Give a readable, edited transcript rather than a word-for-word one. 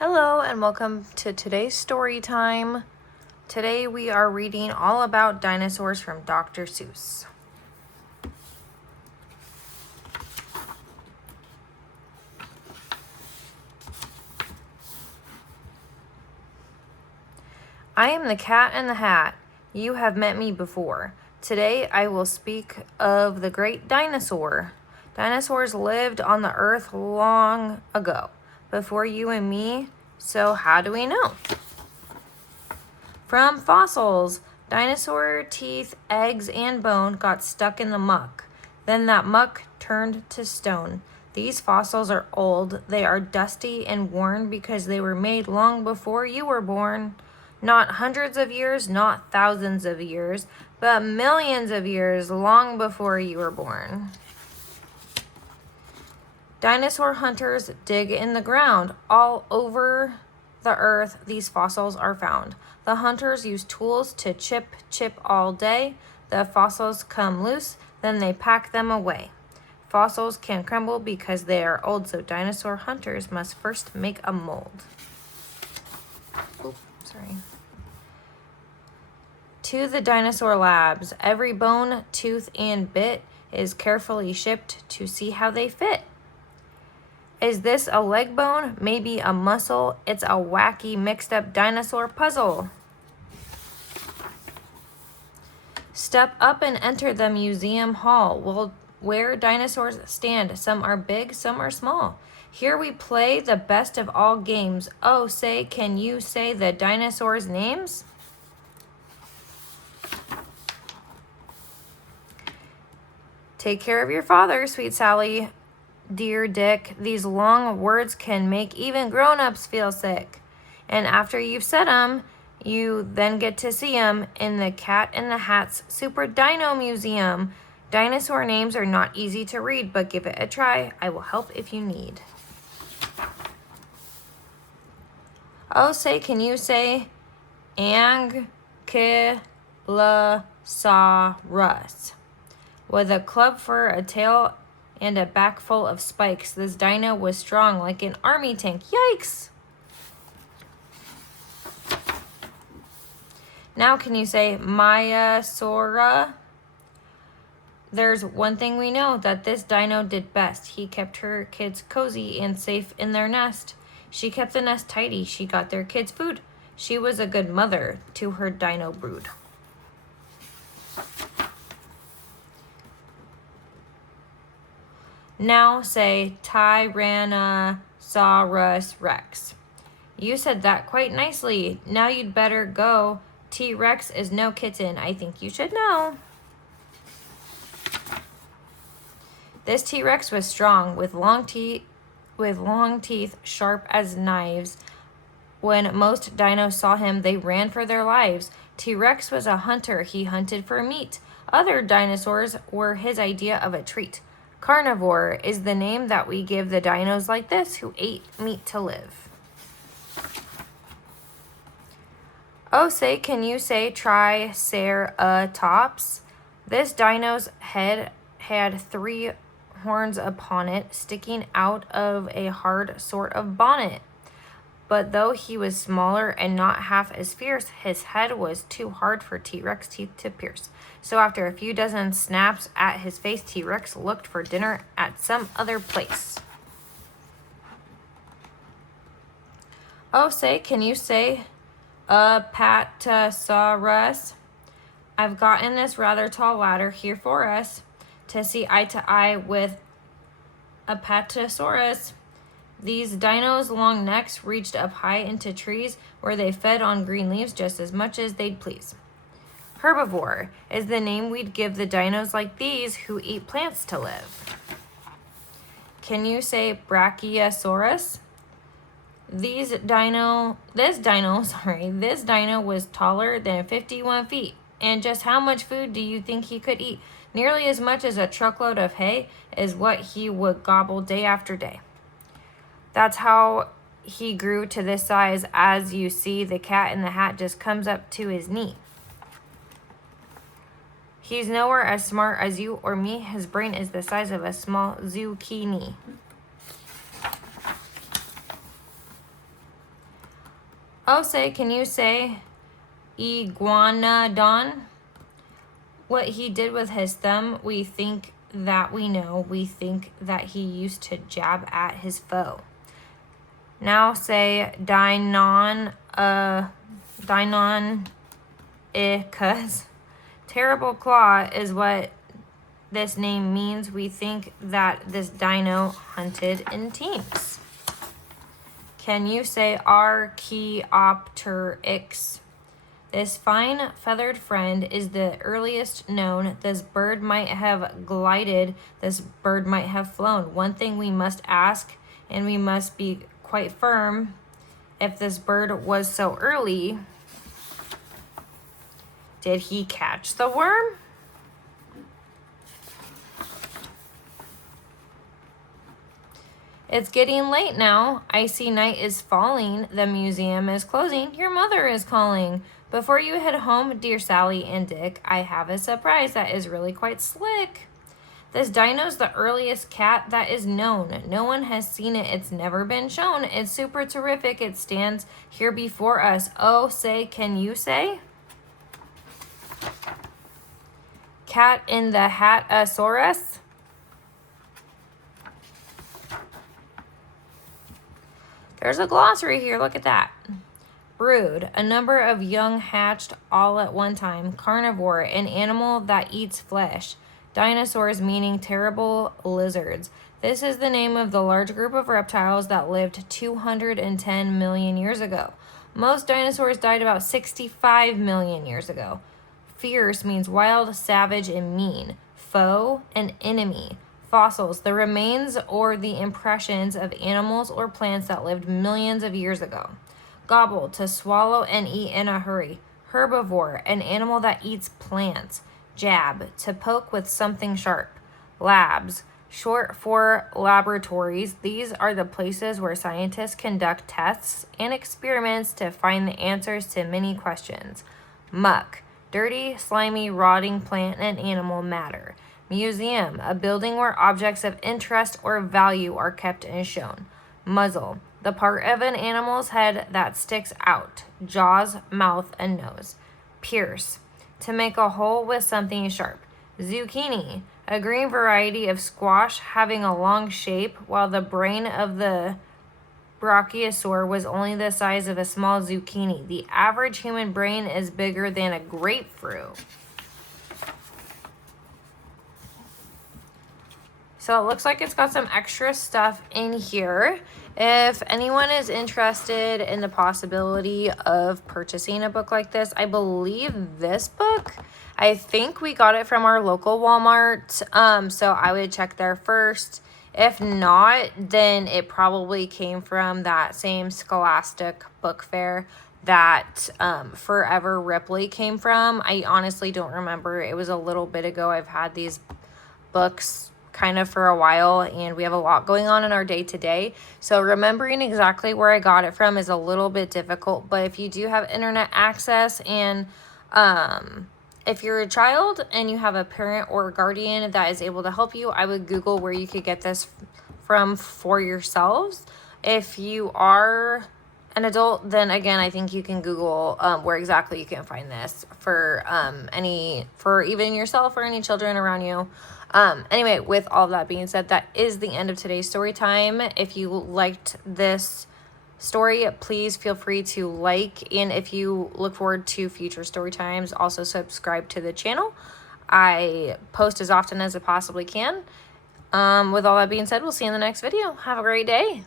Hello and welcome to today's story time. Today we are reading all about dinosaurs from Dr. Seuss. I am the Cat in the Hat. You have met me before. Today I will speak of the great dinosaur. Dinosaurs lived on the earth long ago, before you and me. So how do we know? From fossils, dinosaur teeth, eggs, and bone got stuck in the muck. Then that muck turned to stone. These fossils are old. They are dusty and worn because they were made long before you were born. Not hundreds of years, not thousands of years, but millions of years long before you were born. Dinosaur hunters dig in the ground. All over the earth, these fossils are found. The hunters use tools to chip all day. The fossils come loose, then they pack them away. Fossils can crumble because they are old, so dinosaur hunters must first make a mold. To the dinosaur labs, every bone, tooth, and bit is carefully shipped to see how they fit. Is this a leg bone? Maybe a muscle? It's a wacky, mixed-up dinosaur puzzle. Step up and enter the museum hall, where dinosaurs stand. Some are big, some are small. Here we play the best of all games. Oh, say, can you say the dinosaurs' names? Take care of your father, sweet Sally. Dear Dick, these long words can make even grown-ups feel sick. And after you've said them, you then get to see them in the Cat in the Hat's Super Dino Museum. Dinosaur names are not easy to read, but give it a try. I will help if you need. Oh, say, can you say Ankylosaurus? With a club for a tail and a back full of spikes, this dino was strong like an army tank. Yikes! Now can you say Maiasaura? There's one thing we know that this dino did best. He kept her kids cozy and safe in their nest. She kept the nest tidy. She got their kids food. She was a good mother to her dino brood. Now say Tyrannosaurus Rex. You said that quite nicely. Now you'd better go. T-Rex is no kitten. I think you should know. This T-Rex was strong, with long teeth sharp as knives. When most dinos saw him, they ran for their lives. T-Rex was a hunter. He hunted for meat. Other dinosaurs were his idea of a treat. Carnivore is the name that we give the dinos like this who ate meat to live. Oh, say, can you say Triceratops? This dino's head had 3 horns upon it, sticking out of a hard sort of bonnet. But though he was smaller and not half as fierce, his head was too hard for T-Rex teeth to pierce. So after a few dozen snaps at his face, T-Rex looked for dinner at some other place. Oh, say, can you say Apatosaurus? I've gotten this rather tall ladder here for us to see eye to eye with Apatosaurus. These dinos' long necks reached up high into trees where they fed on green leaves just as much as they'd please. Herbivore is the name we'd give the dinos like these who eat plants to live. Can you say Brachiosaurus? This dino was taller than 51 feet. And just how much food do you think he could eat? Nearly as much as a truckload of hay is what he would gobble day after day. That's how he grew to this size. As you see, the Cat in the Hat just comes up to his knee. He's nowhere as smart as you or me. His brain is the size of a small zucchini. Oh, say, can you say iguanodon? What he did with his thumb, we think that we know. We think that he used to jab at his foe. Now say Deinonychus. Terrible claw is what this name means. We think that this dino hunted in teams. Can you say Archaeopteryx? This fine feathered friend is the earliest known. This bird might have glided. This bird might have flown. One thing we must ask, and we must be quite firm, if this bird was so early, did he catch the worm? It's getting late now. Icy night is falling. The museum is closing. Your mother is calling. Before you head home, dear Sally and Dick, I have a surprise that is really quite slick. This dino's the earliest cat that is known. No one has seen it. It's never been shown. It's super terrific. It stands here before us. Oh, say, can you say? Cat in the Hat-asaurus? There's a glossary here. Look at that. Brood, a number of young hatched all at one time. Carnivore, an animal that eats flesh. Dinosaurs, meaning terrible lizards. This is the name of the large group of reptiles that lived 210 million years ago. Most dinosaurs died about 65 million years ago. Fierce means wild, savage, and mean. Foe, an enemy. Fossils, the remains or the impressions of animals or plants that lived millions of years ago. Gobble, to swallow and eat in a hurry. Herbivore, an animal that eats plants. Jab, to poke with something sharp. Labs, short for laboratories. These are the places where scientists conduct tests and experiments to find the answers to many questions. Muck, dirty, slimy, rotting plant and animal matter. Museum, a building where objects of interest or value are kept and shown. Muzzle, the part of an animal's head that sticks out. Jaws, mouth, and nose. Pierce, to make a hole with something sharp. Zucchini, a green variety of squash having a long shape, while the brain of the brachiosaur was only the size of a small zucchini. The average human brain is bigger than a grapefruit. So it looks like it's got some extra stuff in here. If anyone is interested in the possibility of purchasing a book like this, I believe this book, I think we got it from our local Walmart. So I would check there first. If not, then it probably came from that same Scholastic book fair that Forever Ripley came from. I honestly don't remember. It was a little bit ago. I've had these books kind of for a while, and we have a lot going on in our day-to-day, so remembering exactly where I got it from is a little bit difficult. But if you do have internet access, and if you're a child and you have a parent or guardian that is able to help you, I would Google where you could get this from for yourselves. If you are an adult, then again, I think you can Google where exactly you can find this for even yourself or any children around you. Anyway, with all that being said, that is the end of today's story time. If you liked this story, please feel free to like, and if you look forward to future story times, also subscribe to the channel. I post as often as I possibly can. With all that being said, we'll see you in the next video. Have a great day.